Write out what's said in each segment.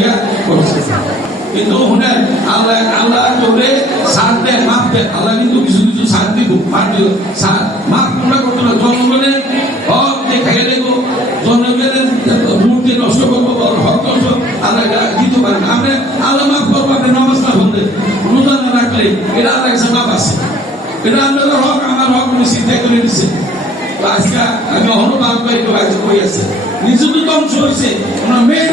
ইয়া করছে। কিন্তু শুনেন আল্লাহ আল্লাহ তোরে সাথ দেয় মাপ দেয় আল্লাহ কিন্তু কিছু কিছু সাথ দিব মাপ দিব মাপ তোমরা করতো না জনগণের হক দেখাই দেব জনগণের মূর্তি নষ্ট করব হক নষ্ট আল্লাহ দিতে পারে না। আমরা আল্লাহ মাফ করব আপনি নামাজ না বললে রোজা না রাখলে এটা আল্লাহ কাছে মাপ আছে। এটা আপনাদের হক, আমার হক চিন্তা করে দিচ্ছে আজকে আমি অনুভব করি তো আজ কই আছে। নিজে তো ধ্বংস হয়েছে। ওনার মেয়ের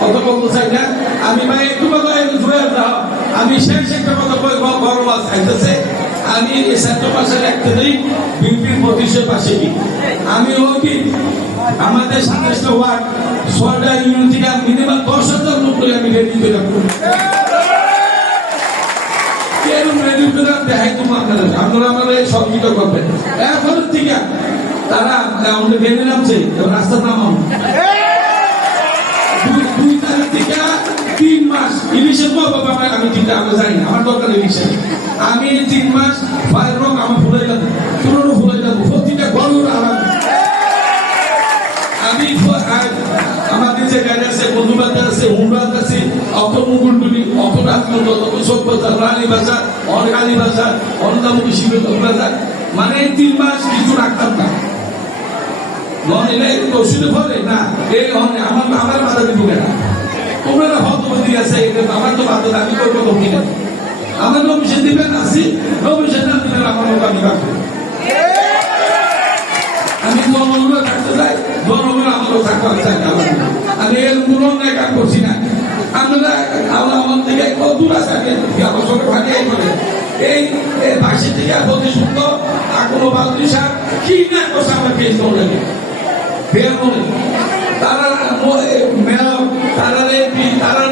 কথা বলতে চাই আমি ভাই, একটু কথা দাও আমি শেষ একটা আমি এই পাশে পাশে আমি ওই আমাদের সাতাশটা দশ হাজার আমি রেডি রাখব। এরকম রেডি দেখাই তোমার আপনারা আমাদের সহযোগিতা করবেন। এখন থেকে তারা আমাদের নামছে রাস্তা নামাম দুই- আমি তিন মাস রক আমার ফুলে যাব, পুরনো ফুলে যাব, প্রতিটা গরুর আরাম আমি আমাদের যে গাড়ি আছে বন্ধুবান্ধব আছে হুন্ডাত আছে, অত মুগুল টুলি অত অত সভ্যতা, রানী বাজার অনগালি বাজার অন্দামুখী শিবের বাজার। মানে তিন মাস নইলে ওষুধে ফলে না। এই আমার আমার বাধা দিব কেন তোমরা হতবন্দি আছে আমার তো বাধা আমি করব লোকি না। আমার নবিশে দিবেন, আসি। না দিবেন আমার আমি রাখব আমি জনগণ থাকতে চাই না। আমি এর কোনো অন্যায় কাজ না। আমরা আমার থেকে কত দূর আগে বছর ভাগে করে এই বাসি থেকে প্রতি সুন্দর, আর কোনো কি না আমার পেয়ে লাগে। বের তারা মেয়র তারা এমপি, তারা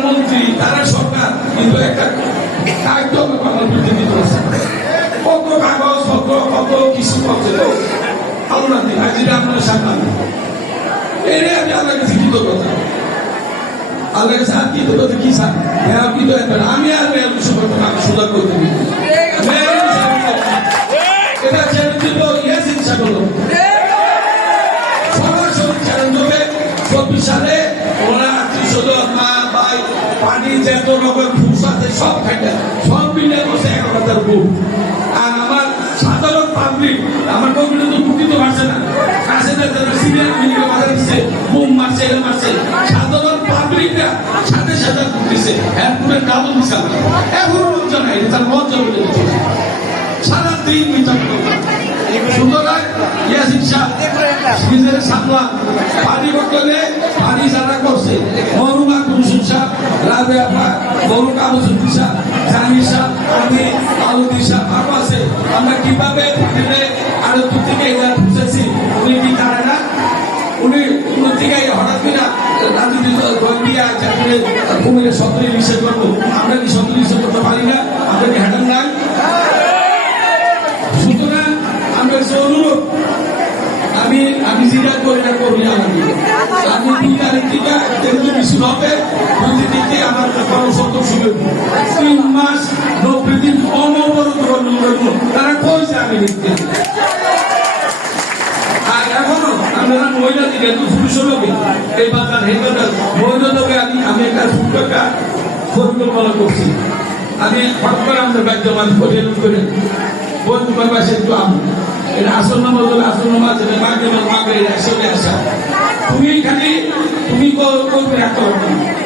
তারা সরকার। কিন্তু একটা আমার কত কাগজ, কত কত কিছু করছে তো হাজিরা আপনার সামনে এরে আমি আল্লাহ কাছে কৃতজ্ঞতা। আল্লাহ কাছে আর কৃতজ্ঞতা কি, স্যার? হ্যাঁ কৃতজ্ঞতা আমি আর মেয়ের বিষয় করতে আমি দিই ভাই, পানি যত রকম ফুস আছে সব খাইতে, সব মিলে বসে এক হাজার বুক আর আমার সাধারণ পাবলিক, আমার কমিটি তো মুক্তি তো পারছে না। কাছে সিনিয়র মিলিকে মারা দিচ্ছে বুম মারছে, এরা মারছে। সাধারণ পাবলিকরা সাথে সাথে ঢুকতেছে এরপরে কাবল দিছে এখনও লজ্জা নাই তার লজ্জা বলে দিচ্ছে সারাদিন বিচার করবে সুতরাং আমরা কীভাবে আরও থেকে বুঝেছি উনি কি জানে উনি উনি থেকে হঠাৎ করে রাজনীতি দিয়া চাকরি করব আমরা কি সত্তরি নিষেধ করতে পারি না? আমরা কি হ্যান্ডেল নাই? আমি লিখতে আর এখনও আমরা মহিলা দিকে তো পুরুষ লোকে এই বাজার হে বাজার মহিলা লোকে আমি আমি একটা ছোট্ট একটা পরিকল্পনা করছি। আমি হঠাৎ করে আমাদের বাদ্য মাঝ করে। বন্ধু সে একটু আমি। এটা আসল নাম হলো, আসল নাম আছে মাকে মাকে একসাথে আসা। তুমি খালি তুমি কর- করবে একটা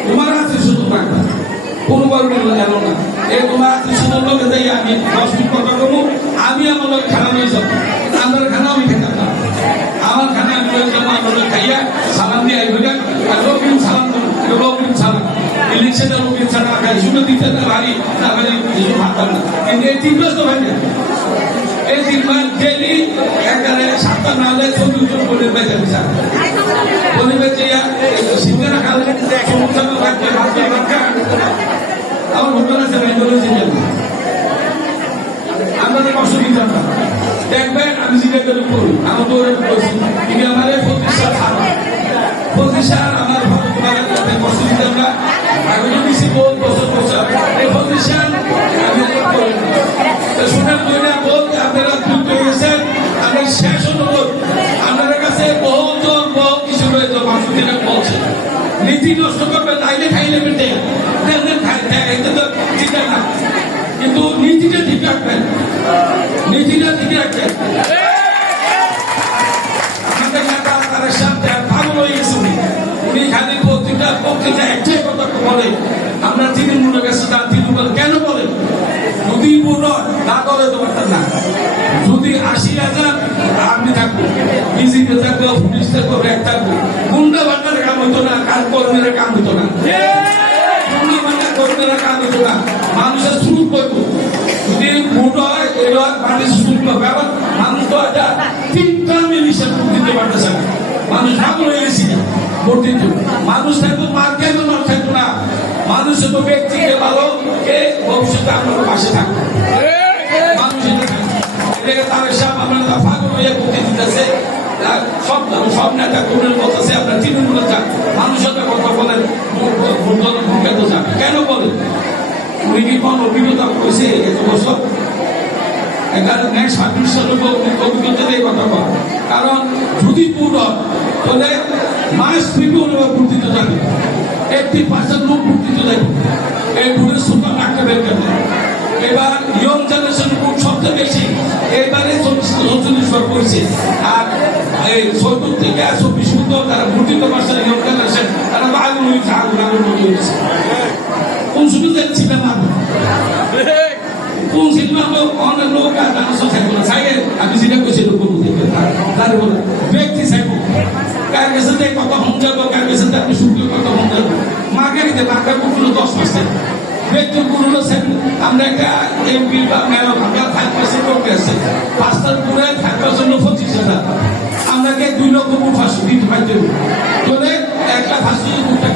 তোমার আছে শুধু থাকবা কোনো করবে গেল না। এই তোমার শুধু লোকে যাই, আমি দশ মিনিট কথা করব আমি আমার লোক খানা নিয়ে যাব। আমার খানা আমি আমার খানা আমি লয়ে যাব লোক খাইয়া সালাম দিয়ে আইবে আর লোকিন সালাম এটা লোকিন সালাম। ইলেকশনে লোকিন সালাম শুনে দিতে না ভারী ভারী কিছু ভাবতাম না। তিন মাস ভাই এই তিন মাস ডেলি সাতটা না হলে জন করে বেঁচে বিচার। বলে বেঁচে খালে সমুদ্র আমার আপনাদের কষ্ট না। আমি করে করি আমার দিতে না। আমি তো বহুত শুনেন দুই না আপনারা দ্রুত আমি শেষ অনুরোধ, আপনাদের কাছে বহুজন, বহু কিছু রয়েছে, মানুষের বলছে। নীতি নষ্ট করবে তাইলে খাইলে পেটে। চিন্তা কিন্তু নীতিটা ঠিক রাখবেন। নীতিটা ঠিক রাখবেন। বলে। আমরা তৃণমূলের তা করে না। যদি আশি হাজার আপনি থাকব। বিজেপি থাকব, পুলিশ থাকব ব্যাগ কাম হতো না কাল কর্মীরা কাম হতো না। কর্মীরা কাম হতো না। মানুষের সুখ করব যদি ভোট হয় এবার মানুষ সুখ পাবে আবার মানুষ তো একটা তিনটা মিলিশে ভোট দিতে পারতেছে না। মানুষ ভাগ হয়ে গেছি। ভোট দিতে। মানুষ ব্যক্তিকে ভালো, এ ভবিষ্যতে আমার পাশে থাকবে। আর সব সব নেতা কোনের বলতেছে আপনার তৃণমূলে যান মানুষ কথা বলেন ভোটে তো কেন বলেন? অভিজ্ঞতা করেছে? এত বছর কথা বল কারণ যদি পূর্ণ তাহলে মাস এবার ভোট দিতে যাবে এইটটি পার্সেন্ট লোক এই ভোটের সুপার রাখতে এবার ইয়ং জেনারেশন সবচেয়ে বেশি। এবারে চল্লিশ চল্লিশ বার করেছে আর এই সত্তর থেকে চব্বিশ মতো তারা দিতে পারছে ইয়ং জেনারেশন তারা আগুন হয়েছে কোন সুবিধা ছিলেন না? কোন সিনেমা তো অনেক লোক আর মানুষ থাকবে না। সাইডে আমি যেটা কইছি লোক দেখবে তার বলে, ব্যক্তি থাকব কার কাছে কত হম যাব কার কাছে আপনি শুনলে কত হম যাব মাকে দিতে মাকে কুকুরো দশ মাস থাকবে আমরা একটা এমপি বা মেয়র ফাইভ পার্সেন্ট আছে পাঁচটার পুরে ফাইভ পার্সেন্ট পঁচিশ হাজার আমাকে দুই লক্ষ ফাঁসি দিতে পারতে তোলে একটা ফাঁসি ফুটটা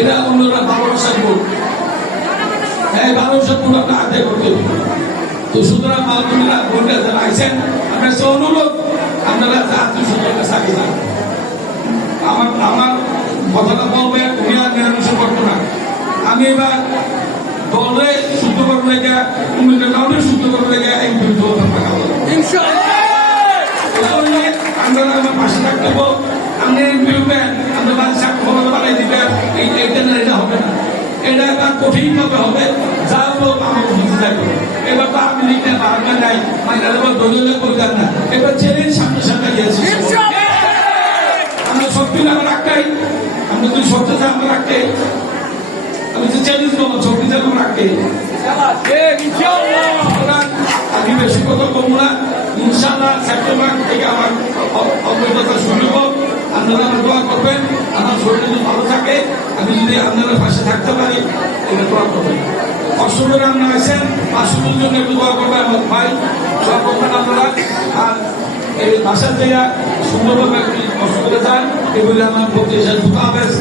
এটা অন্যরা ভালোবাসার ভোট। এই ভালোবাসার ভোট আমরা আদায় করতে তো সুতরাং মাহমুদুল্লাহ ভোটে যারা আইসেন আমরা সে অনুরোধ, আপনারা আমার আমার কথাটা বলবে আমি এবার দলে শুদ্ধ করব লেগে কুমিল্লা টাউনে শুদ্ধ করব লেগে এমপি টাকা বলব আমরা আমার পাশে থাকতে আপনি এমপি হবেন চাকরি খবর বাড়াই দিবেন এই এটা না এটা হবে না। এটা এবার কঠিন ভাবে হবে যা হোক আমার বুঝতে থাকবে এবার তো আপনি লিখতে পারবেন নাই। মানে এবার দলীয় করতেন না। এবার ছেলের সামনে সামনে গিয়েছে আমরা সত্যি আমার রাখতেই আমরা তুই সত্য আমার রাখতে সত্যি আমার আমি বেশি কথা বলব না ইনশাল্লাহ সেপ্টেম্বর থেকে আমার অ- অভিজ্ঞতা শুরু হোক আপনারা দোয়া করবেন, আমার শরীর যদি ভালো থাকে। আমি যদি আপনাদের পাশে থাকতে পারি এটা দোয়া করবেন। করে আপনারা আছেন মাসুদের জন্য একটু দোয়া করবেন, আমার ভাই দোয়া করবেন আপনারা আর এই বাসার জায়গা সুন্দরভাবে একটু করে যান এগুলি আমার প্রতি হাফেজ